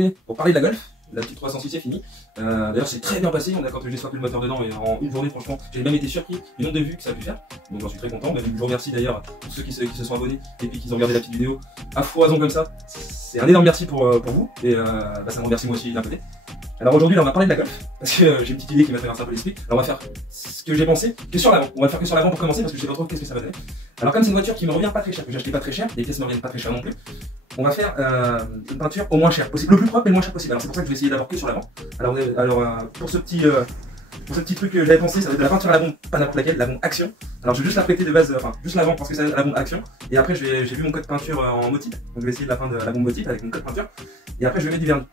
retrouver pour parler de la Golf. La petite 306 est finie. D'ailleurs, c'est très bien passé. On a quand j'ai swappé le moteur dedans et en une journée, franchement, j'ai même été surpris du nombre de vues que ça a pu faire. Donc j'en suis très content. Je vous remercie d'ailleurs tous ceux qui se sont abonnés et puis qui ont regardé la petite vidéo à foison comme ça. C'est un énorme merci pour vous et ça me remercie moi aussi d'un côté. Alors aujourd'hui, là, on va parler de la Golf parce que j'ai une petite idée qui m'a traversé un peu l'esprit. Alors on va faire ce que j'ai pensé que sur l'avant. On va le faire que sur l'avant pour commencer parce que je sais pas trop qu'est-ce que ça va donner. Alors comme c'est une voiture qui me revient pas très cher, que j'ai acheté pas très cher, les pièces me reviennent pas très cher non plus. On va faire une peinture au moins cher possible, le plus propre et le moins cher possible. Alors c'est pour ça que je vais essayer d'avoir que sur l'avant. Alors pour ce petit truc que j'avais pensé, ça va être de la peinture à la bombe, pas n'importe laquelle, la bombe Action. Alors je vais juste la prêter de base, enfin juste l'avant parce que c'est la bombe Action. Et après j'ai vu mon code peinture en motif, donc je vais essayer de la peindre la bombe motif avec mon code peinture. Et après je vais mettre du vernis.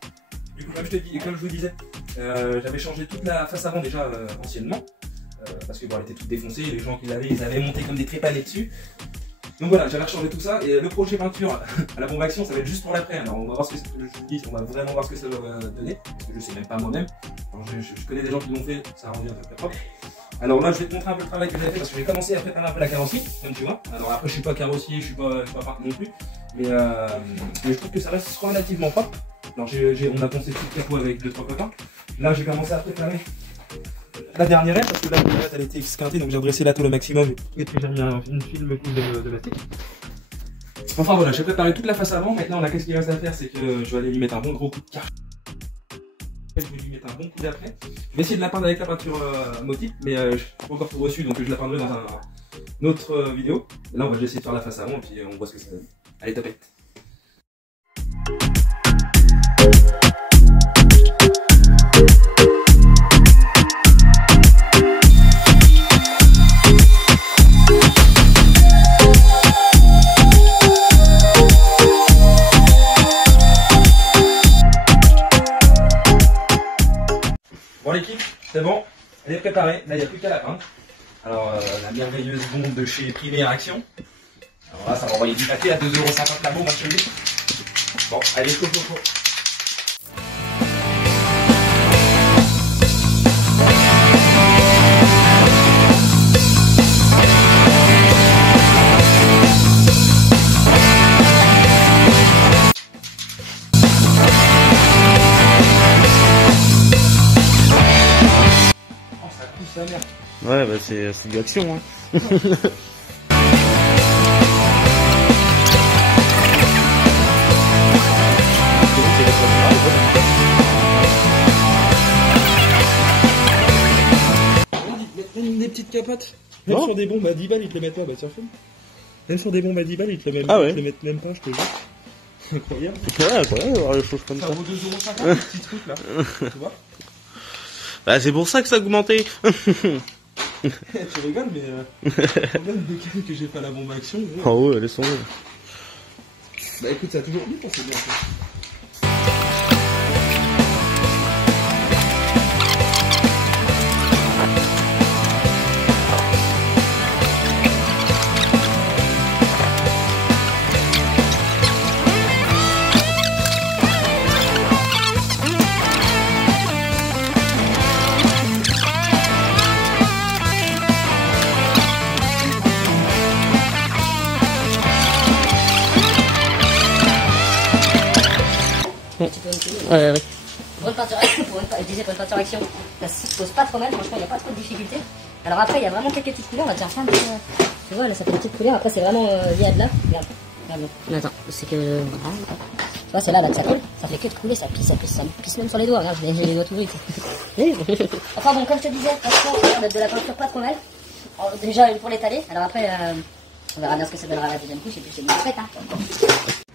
Du coup comme je vous disais, j'avais changé toute la face avant déjà anciennement. Parce que bon, elle était toute défoncée, les gens qui l'avaient, ils avaient monté comme des trépanés dessus. Donc voilà, j'avais rechangé tout ça et le projet peinture à la bombe Action, ça va être juste pour l'après. Alors on va voir ce que je vous dis, on va vraiment voir ce que ça va donner, parce que je sais même pas moi-même. Je connais des gens qui l'ont fait, ça revient à peu près propre. Alors là, je vais te montrer un peu le travail que j'ai fait parce que j'ai commencé à préparer un peu la carrosserie, comme tu vois. Alors après, je suis pas carrossier, je suis pas peintre non plus, mais je trouve que ça reste relativement propre. Alors on a poncé tout le capot avec 2-3 copains. Là, j'ai commencé à préparer la dernière aile parce que là, elle était esquintée, donc j'ai dressé la tôle au maximum et puis j'ai mis une film couche de mastic. Enfin voilà, j'ai préparé toute la face avant. Maintenant, là, qu'est-ce qu'il reste à faire, c'est que je vais aller lui mettre un bon gros coup de carré. Je vais lui mettre un bon coup d'après. Je vais essayer de la peindre avec la peinture motif, mais je ne suis pas encore tout reçu, donc je la peindrai dans une autre vidéo. Là, on va essayer de faire la face avant et puis on voit ce que ça donne. Allez, tapette. Bon l'équipe, c'est bon, elle est préparée, là il n'y a plus qu'à la peindre. Alors la merveilleuse bombe de chez Primaire Action. Alors là ça va envoyer du papier à 2,50€ la bombe, je te le dis. Bon, allez, chaud. Ouais, bah c'est de l'action, hein. Même des petites capotes. Même sur des bombes à 10 balles, ils te les mettent pas, bah sur film. Même sur des bombes à 10 balles, ils te les mettent, ils te les mettent même pas, je te jure. Incroyable. Ouais, incroyable d'avoir les choses comme ça. Ça vaut 2,50€ le petit truc là. Tu vois? Bah c'est pour ça que ça a augmenté. Tu rigoles, mais même de quel que j'ai fait à la bombe Action. Oh ouais, laisse tomber. Bah écoute, ça a toujours mis pour ces bien. Ouais. Pour une peinture, je disais pour une peinture Action, ça se pose pas trop mal, franchement il n'y a pas trop de difficultés. Alors après il y a vraiment quelques petites couleurs, on va te faire ça un peu, tu vois là ça fait des petites couleurs, après c'est vraiment lié à de là, regarde, attends, c'est que, tu vois c'est là que ça coule, ça fait que de couler, ça pisse même sur les doigts, regarde, j'ai les doigts tout bruits. Enfin bon, comme je te disais, franchement ça a l'air de la peinture pas trop mal, alors, déjà pour l'étaler, alors après on verra bien ce que ça donnera à la deuxième couche et puis c'est une fête hein.